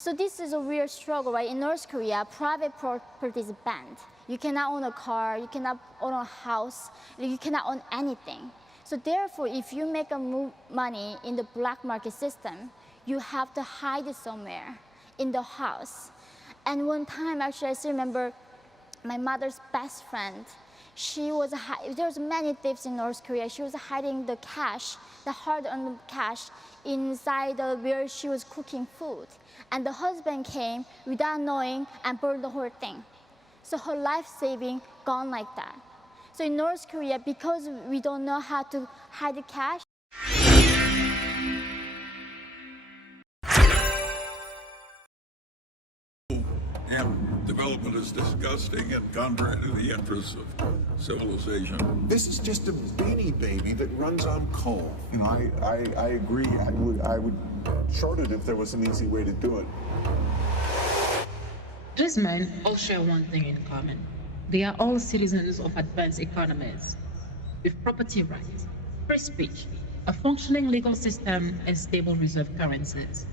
So this is a real struggle, right? In North Korea, private property is banned. You cannot own a car, you cannot own a house, you cannot own anything. So therefore, if you make money in the black market system, you have to hide it somewhere in the house. And one time, actually, I still remember my mother's best friend. There was many thieves in North Korea. She was hiding the cash, the hard-earned cash, inside where she was cooking food. And the husband came without knowing and burned the whole thing. So her life saving gone like that. So in North Korea, because we don't know how to hide the cash. And development is disgusting and contrary to the interests of civilization. This is just a beanie baby that runs on coal. You know, I agree. I would short it if there was an easy way to do it. These men all share one thing in common. They are all citizens of advanced economies, with property rights, free speech, a functioning legal system, and stable reserve currencies.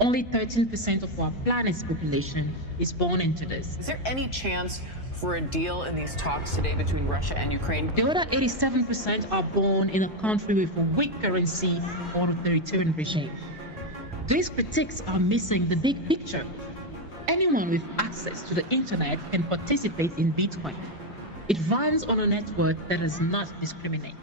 Only 13% of our planet's population is born into this. Is there any chance for a deal in these talks today between Russia and Ukraine? The other 87% are born in a country with a weak currency or authoritarian regime. These critics are missing the big picture. Anyone with access to the internet can participate in Bitcoin. It runs on a network that does not discriminate.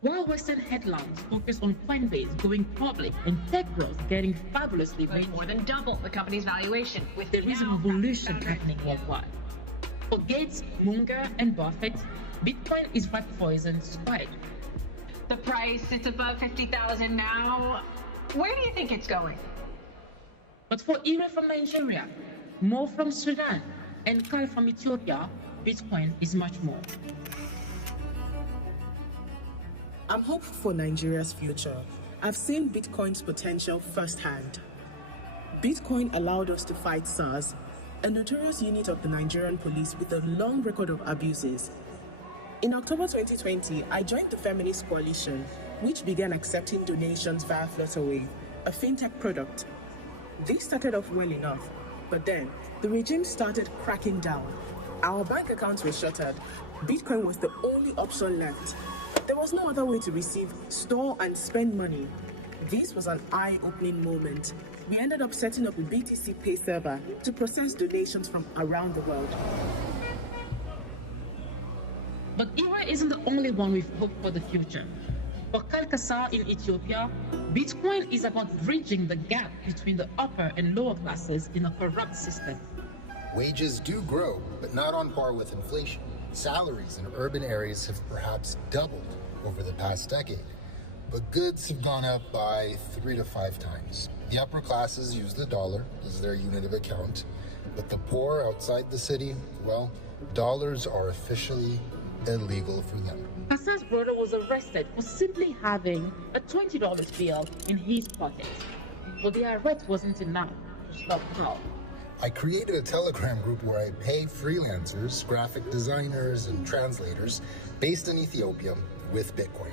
While Western headlines focus on Coinbase going public and tech growth getting fabulously rich, More than double the company's valuation. there is a revolution happening worldwide. For Gates, Munger, and Buffett, Bitcoin is ripe for poison spike. The price sits above 50,000 now. Where do you think it's going? But for Ira from Nigeria, Mo from Sudan, and Carl from Ethiopia, Bitcoin is much more. I'm hopeful for Nigeria's future. I've seen Bitcoin's potential firsthand. Bitcoin allowed us to fight SARS, a notorious unit of the Nigerian police with a long record of abuses. In October 2020, I joined the Feminist Coalition, which began accepting donations via Flutterwave, a fintech product. This started off well enough, but then the regime started cracking down. Our bank accounts were shuttered. Bitcoin was the only option left. There was no other way to receive, store, and spend money. This was an eye-opening moment. We ended up setting up a BTC Pay server to process donations from around the world. But Ira isn't the only one with hope for the future. For Kalkasa in Ethiopia, Bitcoin is about bridging the gap between the upper and lower classes in a corrupt system. Wages do grow, but not on par with inflation. Salaries in urban areas have perhaps doubled over the past decade, but goods have gone up by 3 to 5 times. The upper classes use the dollar as their unit of account, but the poor outside the city, well, dollars are officially illegal for them. Hassan's brother was arrested for simply having a $20 bill in his pocket, but the arrest wasn't enough to stop Paul. I created a Telegram group where I pay freelancers, graphic designers, and translators based in Ethiopia with Bitcoin.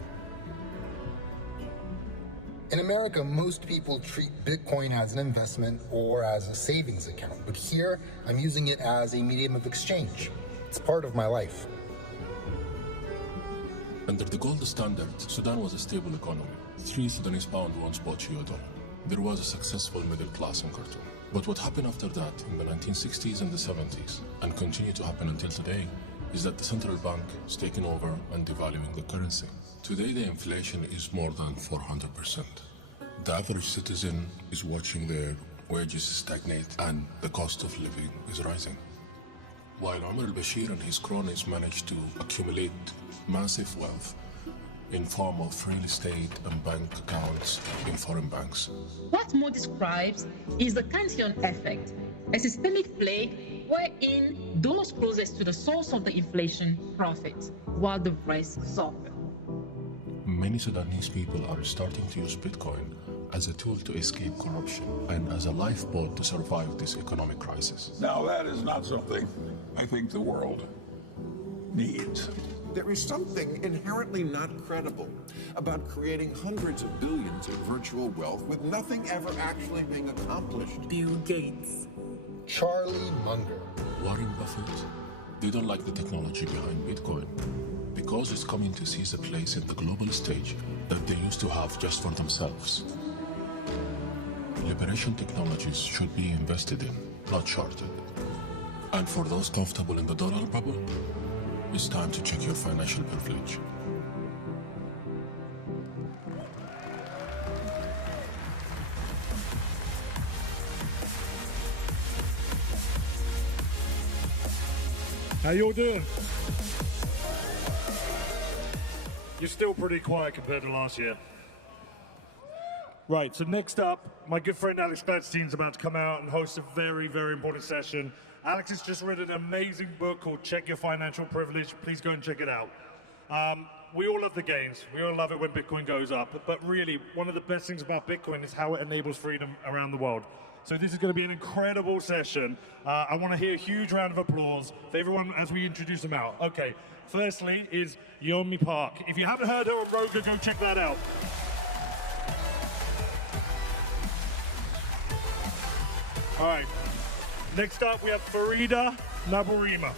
In America, most people treat Bitcoin as an investment or as a savings account, but here I'm using it as a medium of exchange. It's part of my life. Under the gold standard, Sudan was a stable economy. 3 Sudanese pound once bought you $1. There was a successful middle class in Khartoum. But what happened after that in the 1960s and the 70s, and continue to happen until today, is that the central bank is taking over and devaluing the currency. Today the inflation is more than 400%. The average citizen is watching their wages stagnate and the cost of living is rising. While Omar al-Bashir and his cronies managed to accumulate massive wealth in form of real estate and bank accounts in foreign banks. What Mo describes is the Cantillon effect, a systemic plague wherein those closest to the source of the inflation profit, while the rest suffer. Many Sudanese people are starting to use Bitcoin as a tool to escape corruption and as a lifeboat to survive this economic crisis. Now that is not something I think the world needs. There is something inherently not credible about creating hundreds of billions in virtual wealth with nothing ever actually being accomplished. Bill Gates. Charlie Munger. Warren Buffett, they don't like the technology behind Bitcoin because it's coming to seize a place in the global stage that they used to have just for themselves. Liberation technologies should be invested in, not shorted. And for those comfortable in the dollar bubble, it's time to check your financial privilege. How you all doing? You're still pretty quiet compared to last year. Right, so next up, my good friend Alex Gladstein is about to come out and host a very, very important session. Alex has just written an amazing book called Check Your Financial Privilege. Please go and check it out. We all love the gains. We all love it when Bitcoin goes up. But really, one of the best things about Bitcoin is how it enables freedom around the world. So this is going to be an incredible session. I want to hear a huge round of applause for everyone as we introduce them out. Okay, firstly is Yeonmi Park. If you haven't heard her on Roga, go check that out. All right, next up we have Farida Nabourema.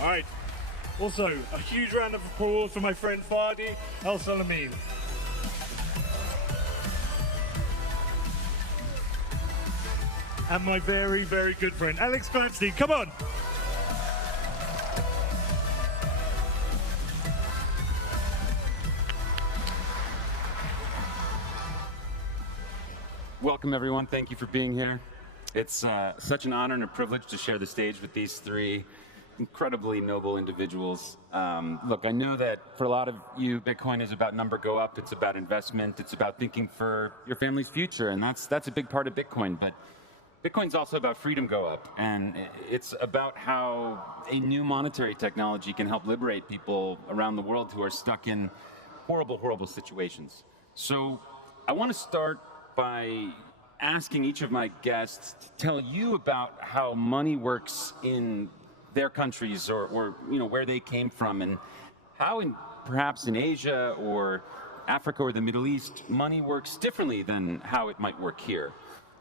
All right, also a huge round of applause for my friend Fadi Elsalameen. And my very, very good friend Alex Gladstein, come on. Welcome, everyone. Thank you for being here. It's such an honor and a privilege to share the stage with these three incredibly noble individuals. Look, I know that for a lot of you, Bitcoin is about number go up. It's about investment. It's about thinking for your family's future, and that's a big part of Bitcoin. But Bitcoin's also about freedom go up, and it's about how a new monetary technology can help liberate people around the world who are stuck in horrible, horrible situations. So I want to start by asking each of my guests to tell you about how money works in their countries or you know, where they came from, and how perhaps in Asia or Africa or the Middle East, money works differently than how it might work here.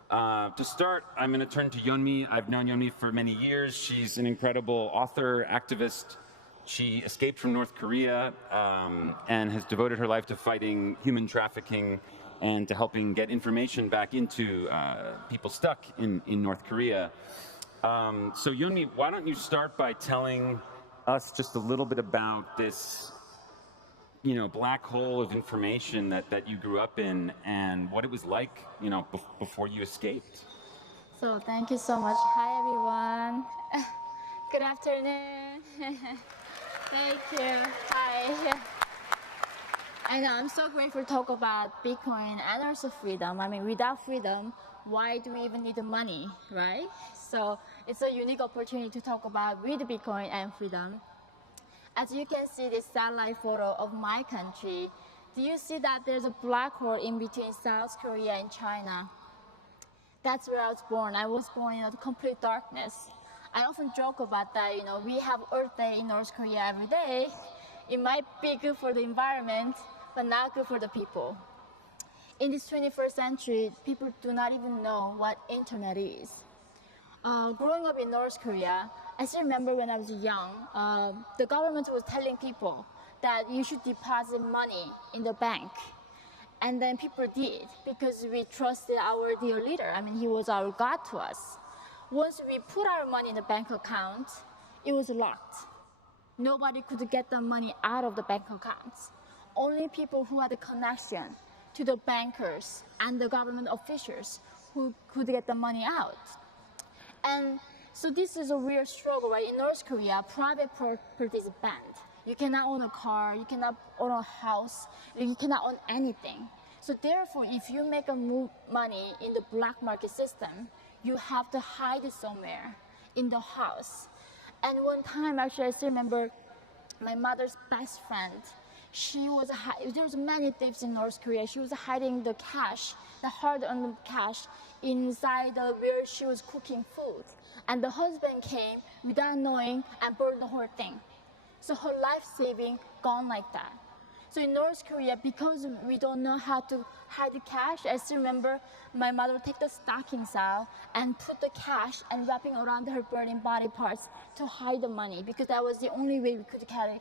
To start, I'm going to turn to Yeonmi. I've known Yeonmi for many years. She's an incredible author, activist. She escaped from North Korea and has devoted her life to fighting human trafficking and to helping get information back into people stuck in North Korea. So Yeonmi, why don't you start by telling us just a little bit about this, you know, black hole of information that you grew up in and what it was like, you know, before you escaped. So thank you so much. Hi, everyone. Good afternoon. Thank you. Hi. I know, I'm so grateful to talk about Bitcoin and also freedom. I mean, without freedom, why do we even need the money, right? So it's a unique opportunity to talk about with Bitcoin and freedom. As you can see this satellite photo of my country, do you see that there's a black hole in between South Korea and China? That's where I was born. I was born in complete darkness. I often joke about that, you know, we have Earth Day in North Korea every day. It might be good for the environment, but not good for the people. In this 21st century, people do not even know what internet is. Growing up in North Korea, I still remember when I was young, the government was telling people that you should deposit money in the bank. And then people did, because we trusted our dear leader. I mean, he was our God to us. Once we put our money in the bank account, it was locked. Nobody could get the money out of the bank accounts. Only people who had a connection to the bankers and the government officials who could get the money out. And so this is a real struggle, right? In North Korea, private property is banned. You cannot own a car, you cannot own a house, you cannot own anything. So therefore, if you make money in the black market system, you have to hide it somewhere in the house. And one time, actually, I still remember my mother's best friend. There was many thieves in North Korea. She was hiding the cash, the hard-earned cash, inside where she was cooking food. And the husband came without knowing and burned the whole thing. So her life saving gone like that. So in North Korea, because we don't know how to hide the cash, I still remember my mother take the stockings out and put the cash and wrapping around her burning body parts to hide the money, because that was the only way we could carry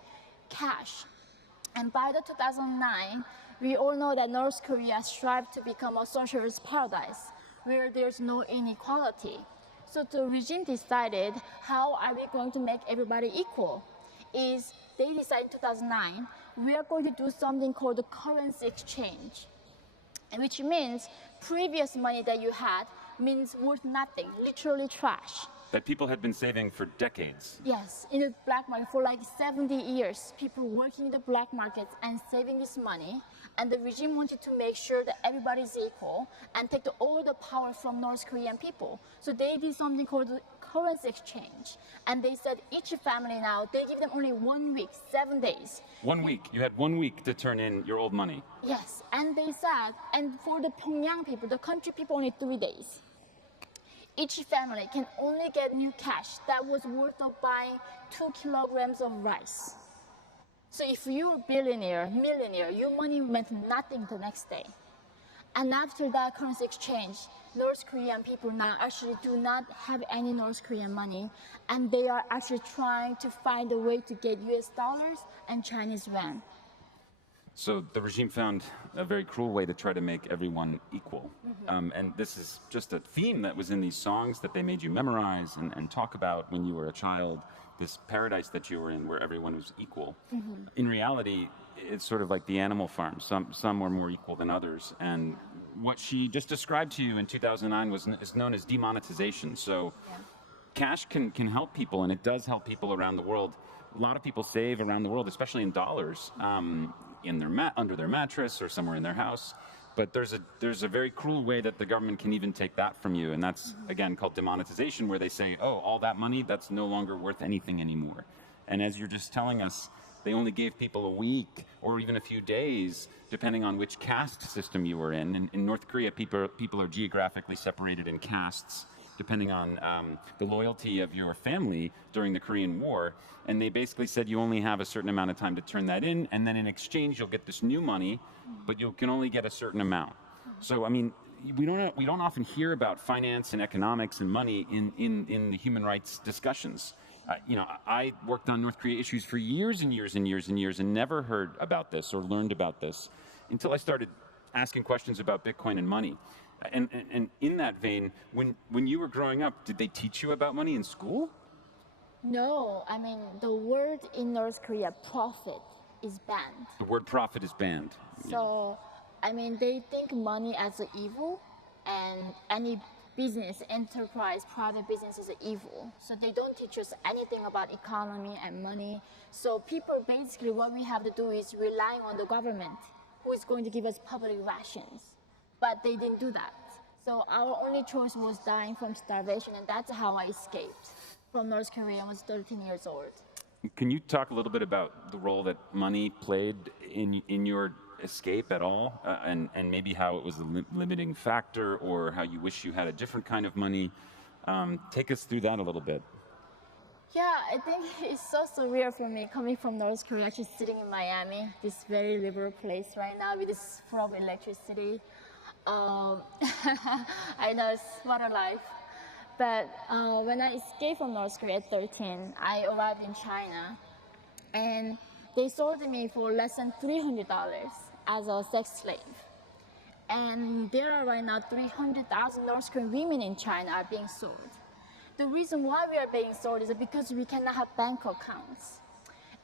cash. And by the 2009, we all know that North Korea strived to become a socialist paradise where there's no inequality. So the regime decided, how are we going to make everybody equal? They decided in 2009, we are going to do something called the currency exchange, which means previous money that you had means worth nothing, literally trash. That people had been saving for decades. Yes, in the black market for like 70 years, people working in the black market and saving this money, and the regime wanted to make sure that everybody is equal and take all the power from North Korean people. So they did something called the currency exchange, and they said each family now, they give them only 1 week, 7 days. 1 week, you had 1 week to turn in your old money. Yes, and they said, and for the Pyongyang people, the country people, only 3 days. Each family can only get new cash that was worth of buying 2 kilograms of rice. So if you're a billionaire, millionaire, your money meant nothing the next day. And after that currency exchange, North Korean people now actually do not have any North Korean money, and they are actually trying to find a way to get US dollars and Chinese yuan. So the regime found a very cruel way to try to make everyone equal. And this is just a theme that was in these songs that they made you memorize and talk about when you were a child, this paradise that you were in where everyone was equal. In reality, it's sort of like the Animal Farm. Some were more equal than others. And what she just described to you in 2009 is known as demonetization. So cash can help people, and it does help people around the world. A lot of people save around the world, especially in dollars. In their under their mattress or somewhere in their house, but there's a very cruel way that the government can even take that from you, and that's again called demonetization, where they say, oh, all that money, that's no longer worth anything anymore. And as you're just telling us, they only gave people a week or even a few days, depending on which caste system you were in. And in North Korea, people are geographically separated in castes, depending on the loyalty of your family during the Korean War. And they basically said you only have a certain amount of time to turn that in, and then in exchange you'll get this new money, but you can only get a certain amount. So I mean, we don't often hear about finance and economics and money in the human rights discussions. I worked on North Korea issues for years and years and years and years and never heard about this or learned about this until I started asking questions about Bitcoin and money. And in that vein, when you were growing up, did they teach you about money in school? No, I mean, the word in North Korea, profit, is banned. The word profit is banned. So, I mean, they think money as an evil, and any business, enterprise, private business is evil. So they don't teach us anything about economy and money. So people, basically, what we have to do is relying on the government, who is going to give us public rations. But they didn't do that. So our only choice was dying from starvation, and that's how I escaped from North Korea. I was 13 years old. Can you talk a little bit about the role that money played in your escape at all, and maybe how it was a limiting factor, or how you wish you had a different kind of money? Take us through that a little bit. Yeah, I think it's so surreal for me coming from North Korea, actually sitting in Miami, this very liberal place right now with this flow of electricity. I know it's what a life. But when I escaped from North Korea at 13, I arrived in China, and they sold me for less than $300 as a sex slave. And there are right now 300,000 North Korean women in China are being sold. The reason why we are being sold is because we cannot have bank accounts.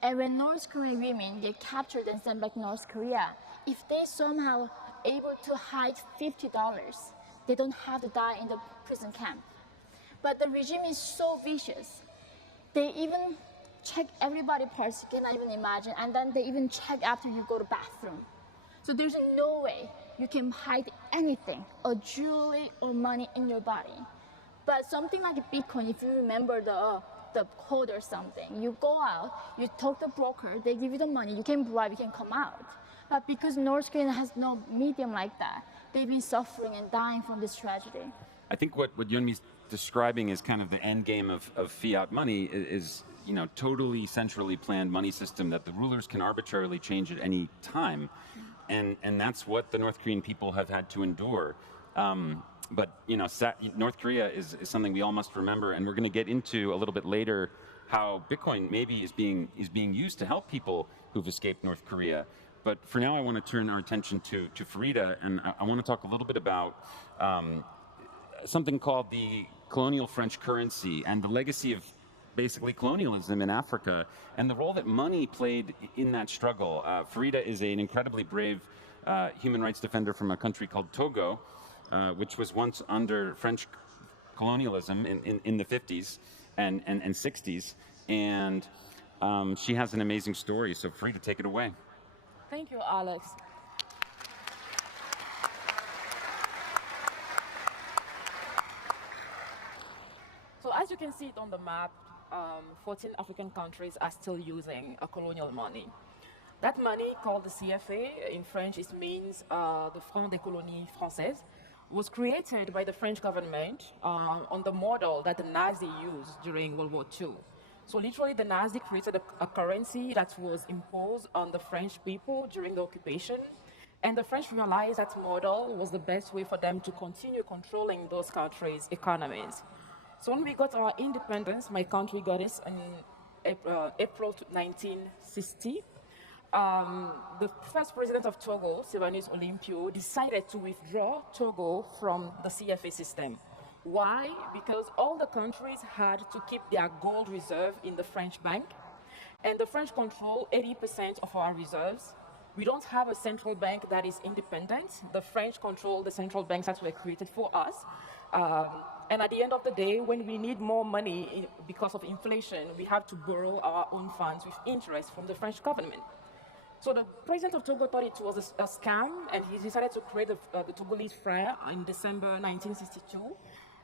And when North Korean women get captured and sent back to North Korea, if they somehow able to hide $50, they don't have to die in the prison camp. But the regime is so vicious. They even check everybody's parts, you cannot even imagine, and then they even check after you go to bathroom. So there's no way you can hide anything, or jewelry or money in your body. But something like Bitcoin, if you remember the code or something, you go out, you talk to the broker, they give you the money, you can bribe, you can come out. But because North Korea has no medium like that, they've been suffering and dying from this tragedy. I think what Yeonmi's describing as kind of the end game of fiat money is totally centrally planned money system that the rulers can arbitrarily change at any time, and that's what the North Korean people have had to endure. But North Korea is something we all must remember, and we're going to get into a little bit later how Bitcoin maybe is being used to help people who've escaped North Korea. But for now, I want to turn our attention to Farida, and I want to talk a little bit about something called the colonial French currency and the legacy of basically colonialism in Africa and the role that money played in that struggle. Farida is an incredibly brave human rights defender from a country called Togo, which was once under French colonialism in the 50s and 60s. And she has an amazing story. So Farida, take it away. Thank you, Alex. So as you can see it on the map, 14 African countries are still using a colonial money. That money, called the CFA, in French it means the Franc des Colonies Françaises, was created by the French government on the model that the Nazi used during World War II. So literally the Nazi created a currency that was imposed on the French people during the occupation. And the French realized that model was the best way for them to continue controlling those countries' economies. So when we got our independence, my country got it in April 1960. The first president of Togo, Sylvanus Olympio, decided to withdraw Togo from the CFA system. Why? Because all the countries had to keep their gold reserve in the French bank, and the French control 80% of our reserves. We don't have a central bank that is independent. The French control the central banks that were created for us. And at the end of the day, when we need more money because of inflation, we have to borrow our own funds with interest from the French government. So the president of Togo thought it was a scam, and he decided to create the Togolese franc in December 1962.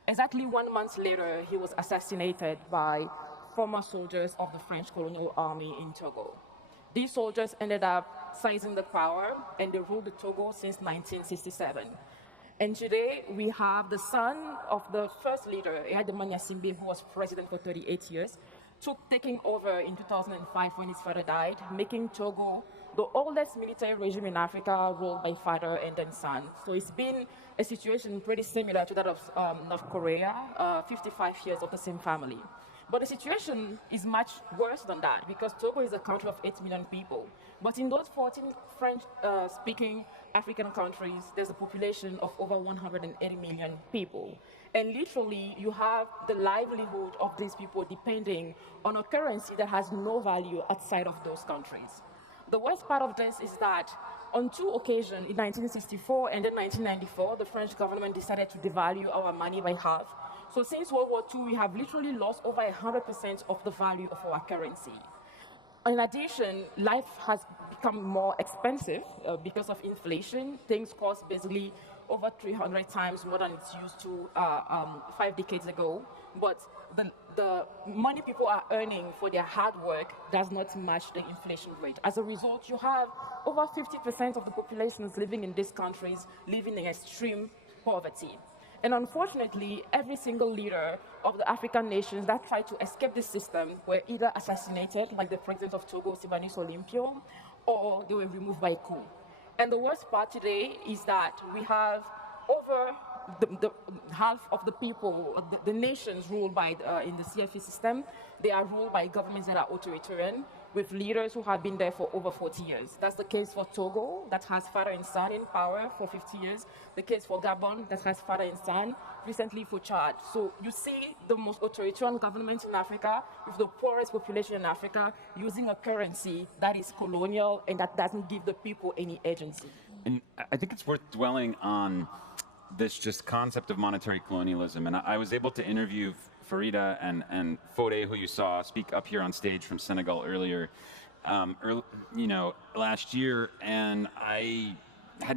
Exactly 1 month later, he was assassinated by former soldiers of the French colonial army in Togo. These soldiers ended up seizing the power, and they ruled the Togo since 1967. And today, we have the son of the first leader, Eyadema Gnassingbé, who was president for 38 years, taking over in 2005 when his father died, making Togo the oldest military regime in Africa, ruled by father and then son. So it's been a situation pretty similar to that of North Korea, 55 years of the same family. But the situation is much worse than that, because Togo is a country of 8 million people. But in those 14 French-speaking African countries, there's a population of over 180 million people. And literally, you have the livelihood of these people depending on a currency that has no value outside of those countries. The worst part of this is that on 2 occasions, in 1964 and then 1994, the French government decided to devalue our money by half. So since World War II, we have literally lost over 100% of the value of our currency. In addition, life has become more expensive because of inflation. Things cost basically over 300 times more than it's used to 5 decades ago. But the money people are earning for their hard work does not match the inflation rate. As a result, you have over 50% of the populations living in these countries living in extreme poverty. And unfortunately, every single leader of the African nations that tried to escape this system were either assassinated, like the president of Togo, Sylvanus Olympio, or they were removed by coup. And the worst part today is that we have over the half of the people, the nations ruled by in the CFE system, they are ruled by governments that are authoritarian, with leaders who have been there for over 40 years. That's the case for Togo, that has father and son in power for 50 years. The case for Gabon, that has father and son, recently for Chad. So you see the most authoritarian government in Africa, with the poorest population in Africa, using a currency that is colonial and that doesn't give the people any agency. And I think it's worth dwelling on this just concept of monetary colonialism. And I was able to interview Farida and Fode, who you saw speak up here on stage from Senegal earlier, last year, and I'd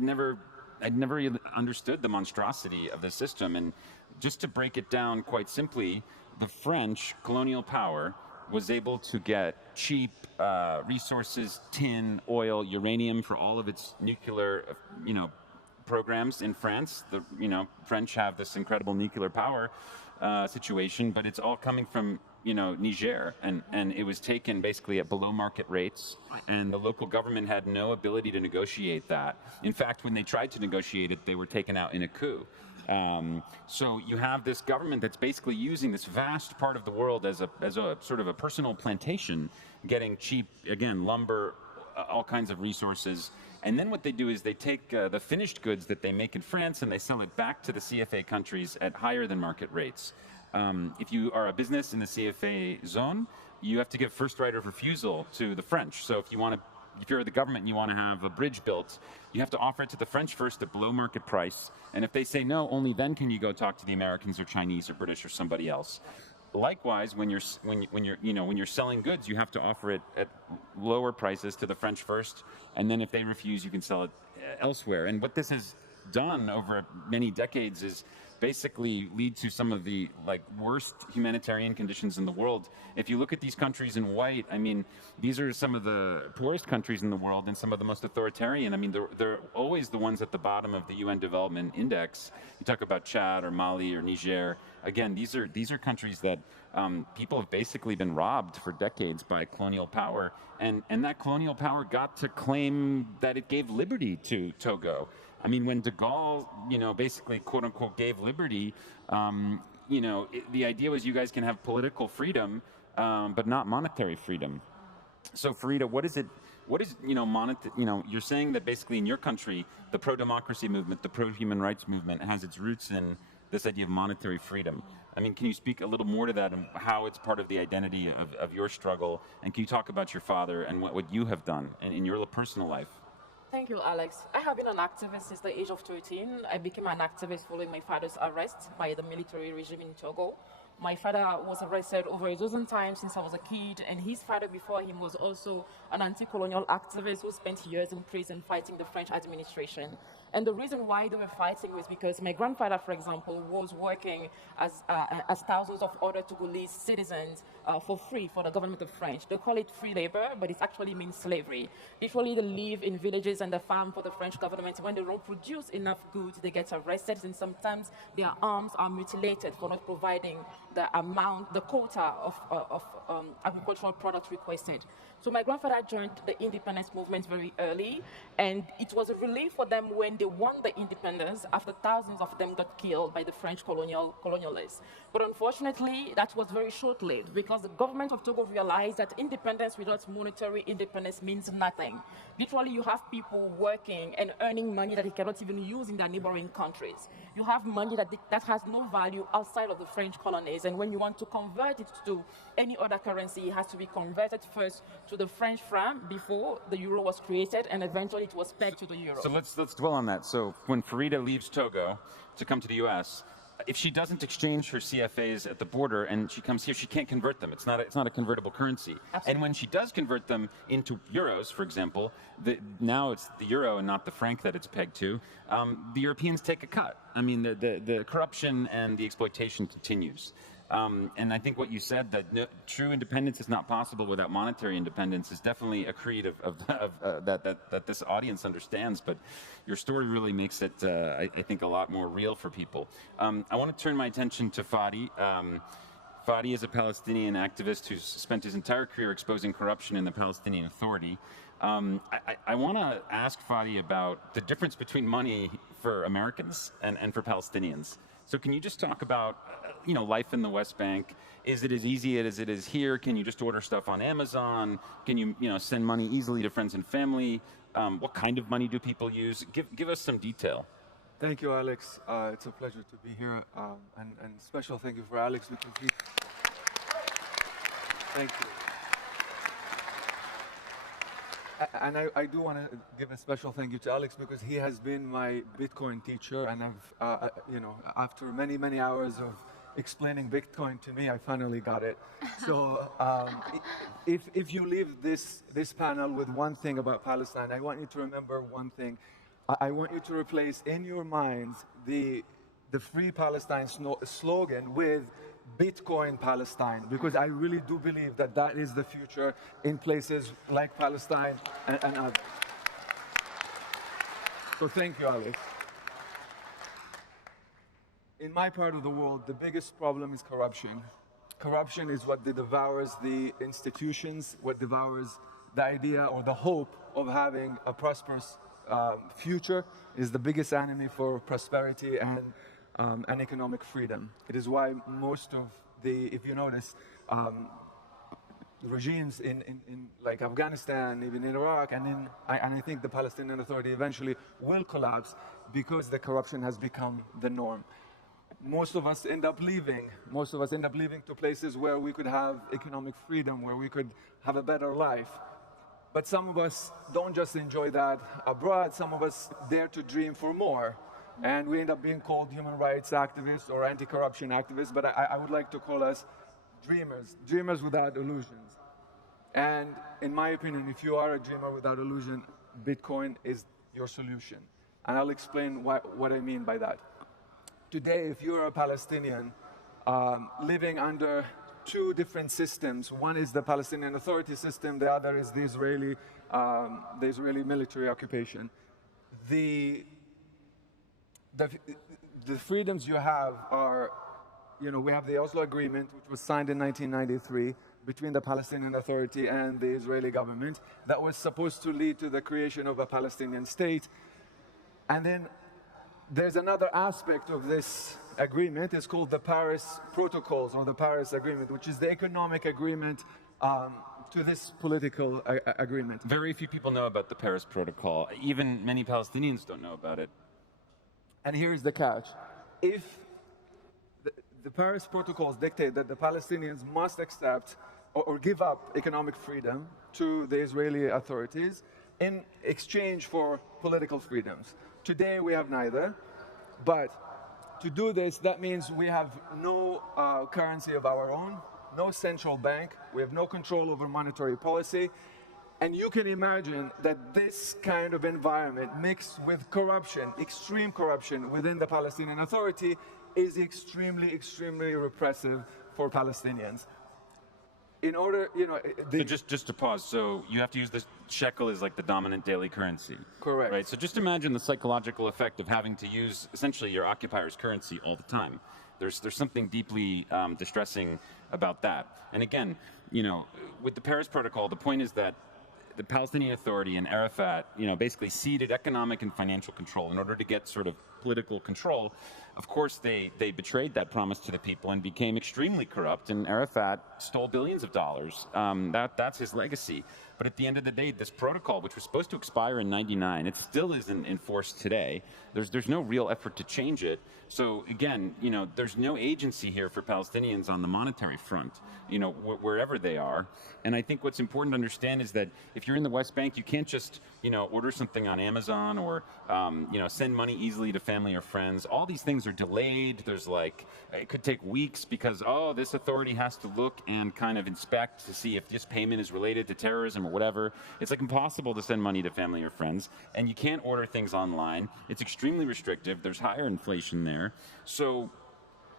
never really understood the monstrosity of the system. And just to break it down quite simply, the French colonial power was able to get cheap resources, tin, oil, uranium for all of its nuclear, programs in France. The French have this incredible nuclear power situation, but it's all coming from Niger, and it was taken basically at below market rates, and the local government had no ability to negotiate that. In fact, when they tried to negotiate it, they were taken out in a coup. So you have this government that's basically using this vast part of the world as a sort of a personal plantation, getting cheap, again, lumber, all kinds of resources. And then what they do is they take the finished goods that they make in France and they sell it back to the CFA countries at higher than market rates. If you are a business in the CFA zone, you have to give first right of refusal to the French. So if you're the government and you want to have a bridge built, you have to offer it to the French first at below market price. And if they say no, only then can you go talk to the Americans or Chinese or British or somebody else. Likewise, when you're selling goods, you have to offer it at lower prices to the French first, and then if they refuse, you can sell it elsewhere. And what this has done over many decades is basically lead to some of the worst humanitarian conditions in the world. If you look at these countries in white, I mean, these are some of the poorest countries in the world and some of the most authoritarian. I mean, they're always the ones at the bottom of the UN Development Index. You talk about Chad or Mali or Niger. Again, these are countries that people have basically been robbed for decades by colonial power, and that colonial power got to claim that it gave liberty to Togo. I mean, when de Gaulle, basically, quote unquote, gave liberty, the idea was you guys can have political freedom, but not monetary freedom. So, Farida, what is, you're saying that basically in your country, the pro-democracy movement, the pro-human rights movement has its roots in this idea of monetary freedom. I mean, can you speak a little more to that and how it's part of the identity of your struggle? And can you talk about your father and what you have done in your personal life? Thank you, Alex. I have been an activist since the age of 13. I became an activist following my father's arrest by the military regime in Togo. My father was arrested over a dozen times since I was a kid, and his father before him was also an anti-colonial activist who spent years in prison fighting the French administration. And the reason why they were fighting was because my grandfather, for example, was working as thousands of other Togolese citizens for free for the government of France. They call it free labor, but it actually means slavery. Literally, they live in villages and they farm for the French government. When they don't produce enough goods, they get arrested, and sometimes their arms are mutilated for not providing the quota of agricultural products requested. So my grandfather joined the independence movement very early, and it was a relief for them when they won the independence after thousands of them got killed by the French colonialists. But unfortunately, that was very short-lived because the government of Togo realized that independence without monetary independence means nothing. Literally, you have people working and earning money that they cannot even use in their neighboring countries. You have money that has no value outside of the French colonies, and when you want to convert it to any other currency, it has to be converted first to the French franc before the euro was created, and eventually it was pegged to the euro. So let's dwell on that. So when Farida leaves Togo to come to the U.S., if she doesn't exchange her CFAs at the border and she comes here, she can't convert them. It's not a convertible currency. Absolutely. And when she does convert them into euros, for example, now it's the euro and not the franc that it's pegged to, the Europeans take a cut. I mean, the corruption and the exploitation continues. And I think what you said, that true independence is not possible without monetary independence, is definitely a creed that this audience understands. But your story really makes it, I think, a lot more real for people. I want to turn my attention to Fadi. Fadi is a Palestinian activist who's spent his entire career exposing corruption in the Palestinian Authority. I want to ask Fadi about the difference between money for Americans and for Palestinians. So can you just talk about, life in the West Bank? Is it as easy as it is here? Can you just order stuff on Amazon? Can you, send money easily to friends and family? What kind of money do people use? Give us some detail. Thank you, Alex. It's a pleasure to be here, and special thank you for Alex because he. Thank you. And I do want to give a special thank you to Alex because he has been my Bitcoin teacher, and I've, after many hours of explaining Bitcoin to me, I finally got it. So if you leave this panel with one thing about Palestine, I want you to remember one thing. I want you to replace in your minds the Free Palestine slogan with Bitcoin Palestine, because I really do believe that is the future in places like Palestine and others. So thank you, Alex. in my part of the world, the biggest problem is corruption. Corruption is what devours the institutions, what devours the idea or the hope of having a prosperous future, is the biggest enemy for prosperity and economic freedom. It is why most of the, if you notice, regimes in like Afghanistan, even in Iraq, and I think the Palestinian Authority eventually will collapse because the corruption has become the norm. Most of us end up leaving. Most of us end up leaving to places where we could have economic freedom, where we could have a better life. But some of us don't just enjoy that abroad, some of us dare to dream for more. And we end up being called human rights activists or anti-corruption activists, but I would like to call us dreamers without illusions. And in my opinion, if you are a dreamer without illusion, Bitcoin is your solution. And I'll explain what I mean by that. Today, if you're a Palestinian living under two different systems, one is the Palestinian Authority system, the other is the Israeli military occupation. The freedoms you have are, we have the Oslo Agreement, which was signed in 1993 between the Palestinian Authority and the Israeli government, that was supposed to lead to the creation of a Palestinian state. And then there's another aspect of this agreement. It's called the Paris Protocols or the Paris Agreement, which is the economic agreement to this political agreement. Very few people know about the Paris Protocol. Even many Palestinians don't know about it. And here's the catch. If the Paris Protocols dictate that the Palestinians must accept or give up economic freedom to the Israeli authorities in exchange for political freedoms. Today we have neither, but to do this, that means we have no currency of our own, no central bank, we have no control over monetary policy, and you can imagine that this kind of environment mixed with corruption, extreme corruption within the Palestinian Authority is extremely, extremely repressive for Palestinians. In order, so just to pause, so you have to use the shekel as like the dominant daily currency. Correct. Right. So just imagine the psychological effect of having to use essentially your occupier's currency all the time. There's something deeply distressing about that. And again, with the Paris Protocol, the point is that the Palestinian Authority and Arafat, basically ceded economic and financial control in order to get sort of political control. Of course, they betrayed that promise to the people and became extremely corrupt, and Arafat stole billions of dollars. That's his legacy. But at the end of the day, this protocol, which was supposed to expire in =99, it still isn't enforced today. There's no real effort to change it. So again, there's no agency here for Palestinians on the monetary front, wherever they are. And I think what's important to understand is that if you're in the West Bank, you can't just, order something on Amazon or, send money easily to family or friends. All these things are delayed. There's it could take weeks because, this authority has to look and kind of inspect to see if this payment is related to terrorism or whatever. It's impossible to send money to family or friends, and you can't order things online. It's extremely restrictive. There's higher inflation there. So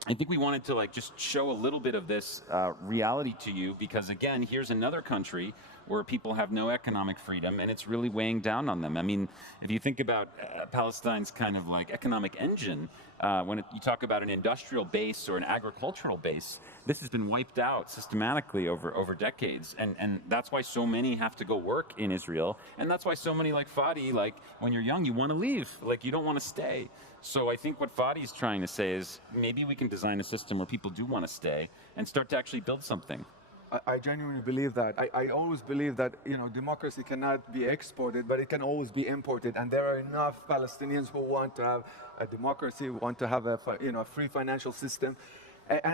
I think we wanted to just show a little bit of this reality to you because, again, here's another country where people have no economic freedom, and it's really weighing down on them. I mean, if you think about Palestine's kind of economic engine, when you talk about an industrial base or an agricultural base, this has been wiped out systematically over decades, and that's why so many have to go work in Israel, and that's why so many like Fadi, when you're young, you want to leave, you don't want to stay. So I think what Fadi's trying to say is maybe we can design a system where people do want to stay and start to actually build something. I genuinely believe that. I always believe that democracy cannot be exported, but it can always be imported. And there are enough Palestinians who want to have a democracy, who want to have a free financial system. And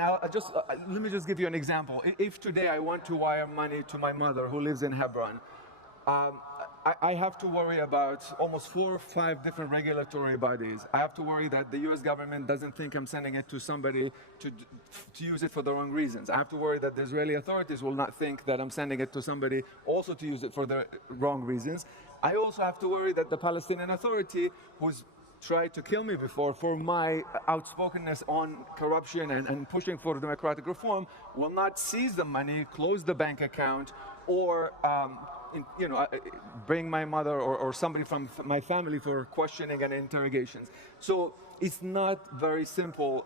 let me just give you an example. If today I want to wire money to my mother who lives in Hebron, I have to worry about almost 4 or 5 different regulatory bodies. I have to worry that the U.S. government doesn't think I'm sending it to somebody to use it for the wrong reasons. I have to worry that the Israeli authorities will not think that I'm sending it to somebody also to use it for the wrong reasons. I also have to worry that the Palestinian Authority, who's tried to kill me before for my outspokenness on corruption and pushing for democratic reform, will not seize the money, close the bank account, or bring my mother or somebody from my family for questioning and interrogations. So it's not very simple,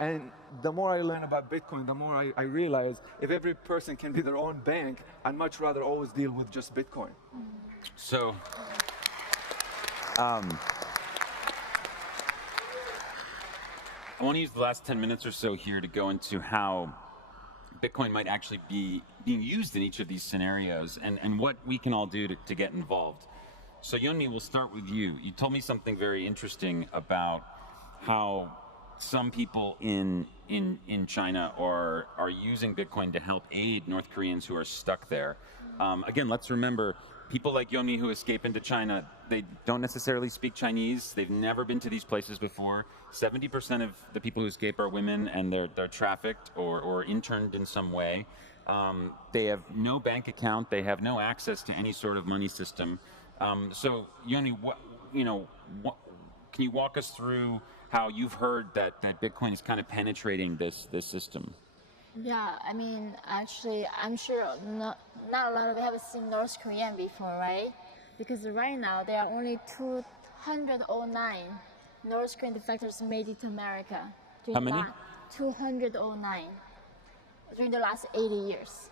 and the more I learn about Bitcoin, the more I realize if every person can be their own bank, I'd much rather always deal with just Bitcoin. So, I want to use the last 10 minutes or so here to go into how Bitcoin might actually be being used in each of these scenarios and what we can all do to get involved. So Yeonmi, we'll start with you. You told me something very interesting about how some people in China are using Bitcoin to help aid North Koreans who are stuck there. Again, let's remember, people like Yeonmi who escape into China, they don't necessarily speak Chinese. They've never been to these places before. 70% of the people who escape are women, and they're trafficked or interned in some way. They have no bank account. They have no access to any sort of money system. So Yeonmi, can you walk us through how you've heard that Bitcoin is kind of penetrating this system? Yeah, I mean, actually, I'm sure not a lot of you have seen North Korean before, right? Because right now, there are only 209 North Korean defectors made it to America. How many? 209 during the last 80 years.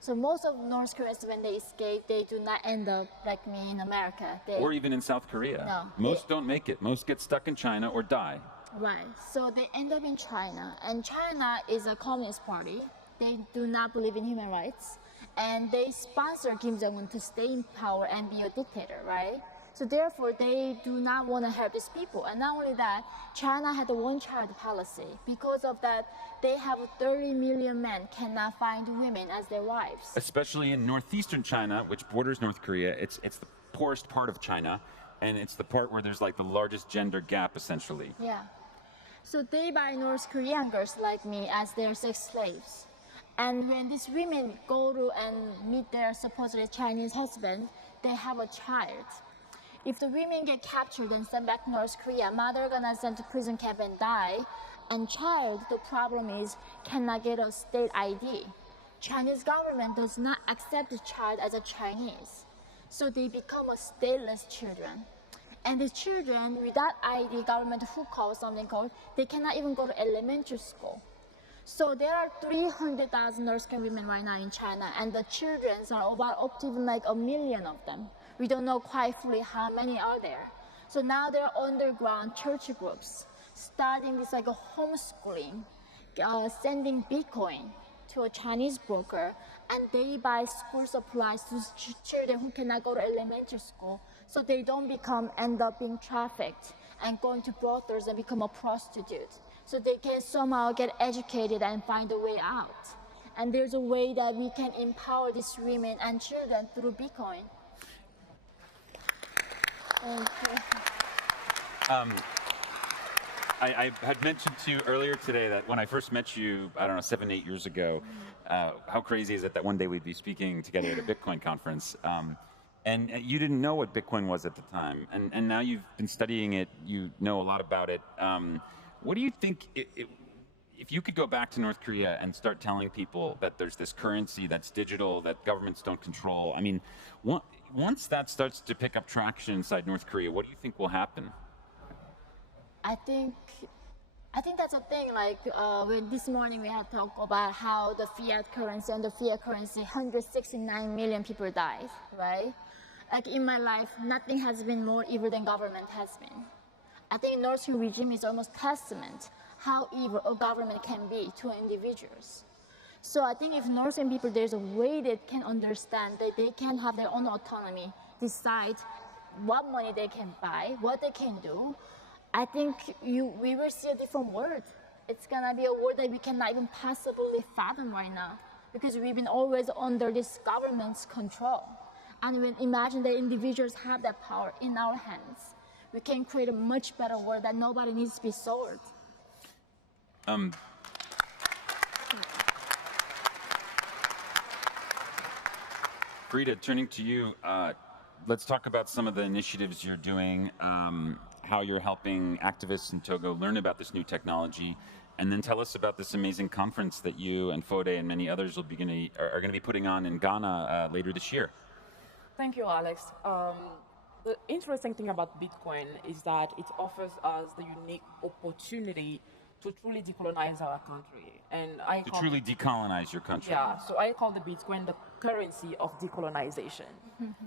So most of North Koreans, when they escape, they do not end up like me in America. Or even in South Korea. No. Most don't make it. Most get stuck in China or die. Right. So they end up in China, and China is a communist party. They do not believe in human rights, and they sponsor Kim Jong-un to stay in power and be a dictator, right? So therefore, they do not want to help these people. And not only that, China had a one-child policy. Because of that, they have 30 million men cannot find women as their wives. Especially in northeastern China, which borders North Korea. It's the poorest part of China, and it's the part where there's like the largest gender gap, essentially. Yeah. So they buy North Korean girls like me as their sex slaves. And when these women go to and meet their supposedly Chinese husband, they have a child. If the women get captured and sent back to North Korea, mother gonna send to prison camp and die. And child, the problem is, cannot get a state ID. Chinese government does not accept the child as a Chinese. So they become a stateless children. And the children without ID, government hook or something called, they cannot even go to elementary school. So there are 300,000 North Korean women right now in China, and the children are about up to even like 1 million of them. We don't know quite fully how many are there. So now there are underground church groups starting this like a homeschooling, sending Bitcoin to a Chinese broker, and they buy school supplies to children who cannot go to elementary school, so they don't end up being trafficked and going to brothels and become a prostitute. So they can somehow get educated and find a way out. And there's a way that we can empower these women and children through Bitcoin. Thank you. I had mentioned to you earlier today that when I first met you, I don't know, 7, 8 years ago, how crazy is it that one day we'd be speaking together at a Bitcoin conference? And you didn't know what Bitcoin was at the time. And now you've been studying it, you know a lot about it. What do you think, if you could go back to North Korea and start telling people that there's this currency that's digital, that governments don't control, I mean, once that starts to pick up traction inside North Korea, what do you think will happen? I think that's a thing. Like this morning we had talked about how the fiat currency, 169 million people died, right? Like in my life, nothing has been more evil than government has been. I think North Korean regime is almost testament how evil a government can be to individuals. So I think if North Korean people, there's a way they can understand that they can have their own autonomy, decide what money they can buy, what they can do. I think we will see a different world. It's gonna be a world that we cannot even possibly fathom right now, because we've been always under this government's control. And when imagine that individuals have that power in our hands, we can create a much better world that nobody needs to be sold. Farida, turning to you, let's talk about some of the initiatives you're doing, how you're helping activists in Togo learn about this new technology, and then tell us about this amazing conference that you and Fode and many others are going to be putting on in Ghana later this year. Thank you, Alex. The interesting thing about Bitcoin is that it offers us the unique opportunity to truly decolonize our country. And To truly decolonize your country. Yeah, so I call the Bitcoin the currency of decolonization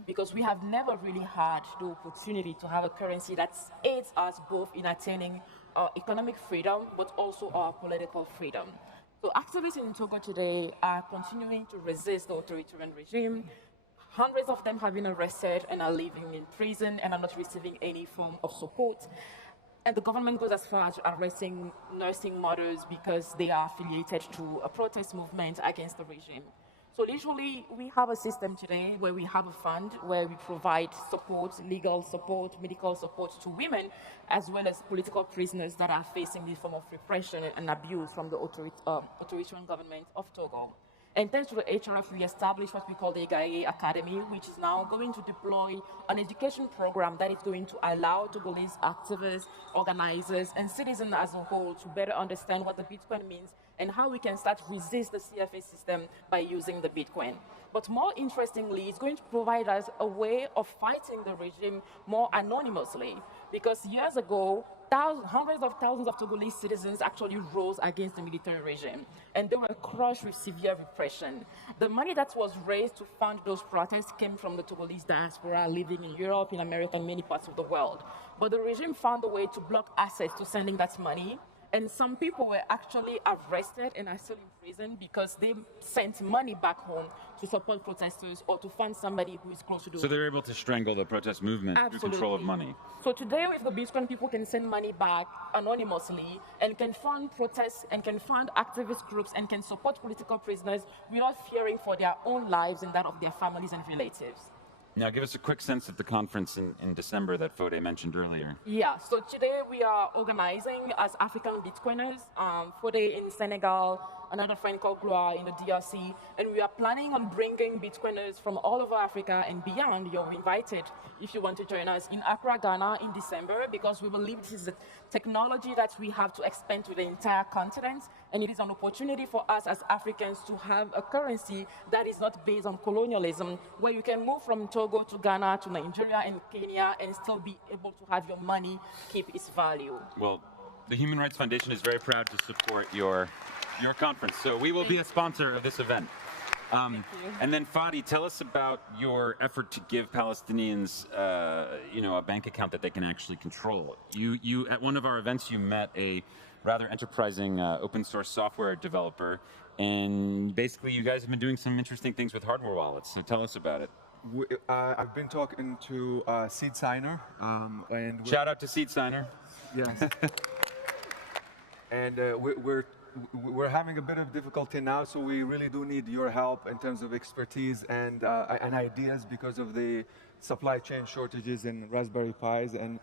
because we have never really had the opportunity to have a currency that aids us both in attaining our economic freedom but also our political freedom. So activists in Togo today are continuing to resist the authoritarian regime. Hundreds of them have been arrested and are living in prison and are not receiving any form of support. And the government goes as far as arresting nursing mothers because they are affiliated to a protest movement against the regime. So literally, we have a system today where we have a fund where we provide support, legal support, medical support to women, as well as political prisoners that are facing this form of repression and abuse from the authoritarian government of Togo. And thanks to the HRF, we established what we call the Igaye Academy, which is now going to deploy an education program that is going to allow Togolese activists, organizers, and citizens as a whole to better understand what the Bitcoin means and how we can start to resist the CFA system by using the Bitcoin. But more interestingly, it's going to provide us a way of fighting the regime more anonymously. Because years ago, hundreds of thousands of Togolese citizens actually rose against the military regime, and they were crushed with severe repression. The money that was raised to fund those protests came from the Togolese diaspora living in Europe, in America, and many parts of the world. But the regime found a way to block access to sending that money, and some people were actually arrested and are still in prison because they sent money back home to support protesters or to fund somebody who is close to the So they're able to strangle the protest movement through control of money. So today with the Bitcoin, people can send money back anonymously and can fund protests and can fund activist groups and can support political prisoners without fearing for their own lives and that of their families and relatives. Now, give us a quick sense of the conference in December that Fode mentioned earlier. Yeah, so today we are organizing as African Bitcoiners, Fode in Senegal, another friend called Gloire in the DRC, and we are planning on bringing Bitcoiners from all over Africa and beyond. You're invited if you want to join us in Accra, Ghana in December, because we believe this is a technology that we have to expand to the entire continent, and it is an opportunity for us as Africans to have a currency that is not based on colonialism, where you can move from Togo to Ghana to Nigeria and Kenya and still be able to have your money keep its value. Well, the Human Rights Foundation is very proud to support your conference, so we will be a sponsor of this event. And then Fadi, tell us about your effort to give Palestinians, a bank account that they can actually control. You at one of our events, you met a rather enterprising open source software developer, and basically you guys have been doing some interesting things with hardware wallets. So tell us about it. I've been talking to Seed Signer, and shout out to Seed Signer. Yes. And we're having a bit of difficulty now, so we really do need your help in terms of expertise and ideas because of the supply chain shortages in Raspberry Pis, and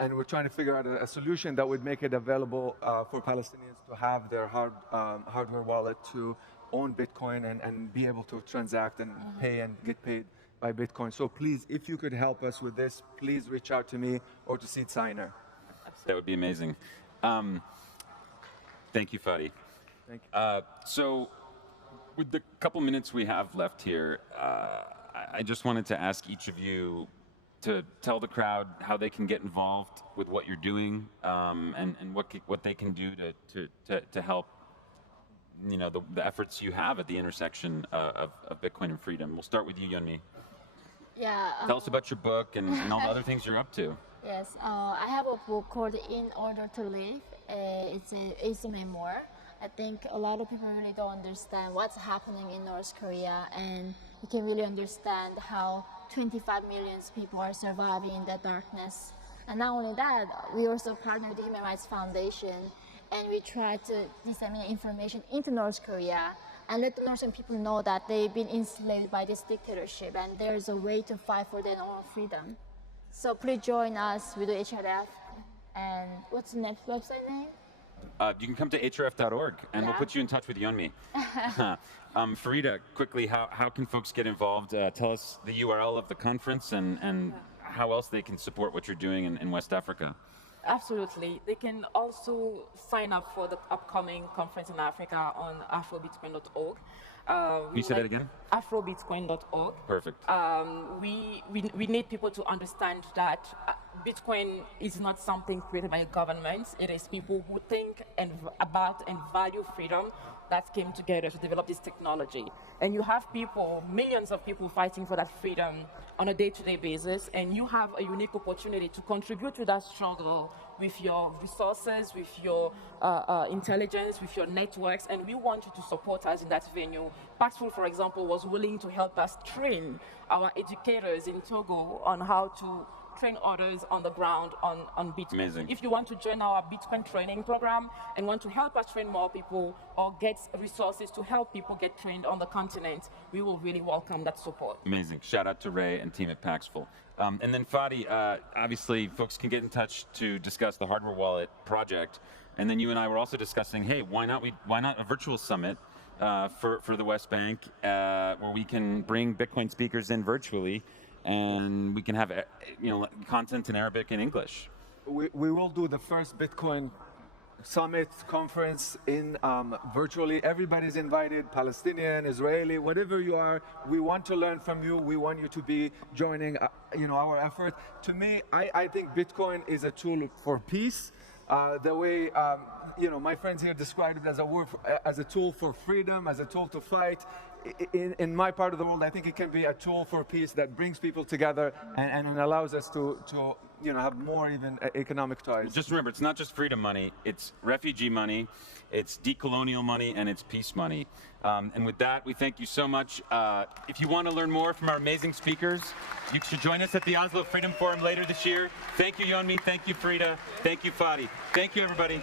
we're trying to figure out a solution that would make it available for Palestinians to have their hardware wallet to own Bitcoin and be able to transact and pay and get paid by Bitcoin. So please, if you could help us with this, please reach out to me or to Seed Signer. That would be amazing. Thank you, Fadi. Thank you. So, with the couple minutes we have left here, I just wanted to ask each of you to tell the crowd how they can get involved with what you're doing, and what they can do to help, the efforts you have at the intersection of Bitcoin and freedom. We'll start with you, Yeonmi. Yeah. Tell us about your book and all the other things you're up to. Yes, I have a book called In Order to Live. It's a memoir. I think a lot of people really don't understand what's happening in North Korea, and you can really understand how 25 million people are surviving in that darkness. And not only that, we also partner with the Human Rights Foundation, and we try to disseminate information into North Korea and let the Northern people know that they've been enslaved by this dictatorship, and there's a way to fight for their own freedom. So please join us with the HRF. And what's the next website name? You can come to hrf.org, and we'll put you in touch with Yeonmi. Farida, quickly, how can folks get involved? Tell us the URL of the conference and how else they can support what you're doing in West Africa. Absolutely. They can also sign up for the upcoming conference in Africa on afrobitcoin.org. Can you say that again? Afrobitcoin.org. Perfect. We need people to understand that Bitcoin is not something created by governments. It is people who think about and value freedom that came together to develop this technology. And you have people, millions of people fighting for that freedom on a day-to-day basis, and you have a unique opportunity to contribute to that struggle with your resources, with your intelligence, with your networks, and we want you to support us in that venue. Paxful, for example, was willing to help us train our educators in Togo on how to train others on the ground on Bitcoin. Amazing. If you want to join our Bitcoin training program and want to help us train more people or get resources to help people get trained on the continent, we will really welcome that support. Amazing. Shout out to Ray and team at Paxful. And then Fadi, obviously folks can get in touch to discuss the hardware wallet project. And then you and I were also discussing, hey, why not a virtual summit for the West Bank where we can bring Bitcoin speakers in virtually and we can have content in Arabic and English. We will do the first Bitcoin summit conference in virtually. Everybody's invited, Palestinian, Israeli, whatever you are. We want to learn from you. We want you to be joining our effort. To me, I think Bitcoin is a tool for peace. The way my friends here described it as a tool for freedom, as a tool to fight. In my part of the world, I think it can be a tool for peace that brings people together and allows us to have more even economic ties. Just remember, it's not just freedom money, it's refugee money, it's decolonial money, and it's peace money. And with that, we thank you so much. If you want to learn more from our amazing speakers, you should join us at the Oslo Freedom Forum later this year. Thank you, Yeonmi. Thank you, Farida. Thank you, Fadi. Thank you, everybody.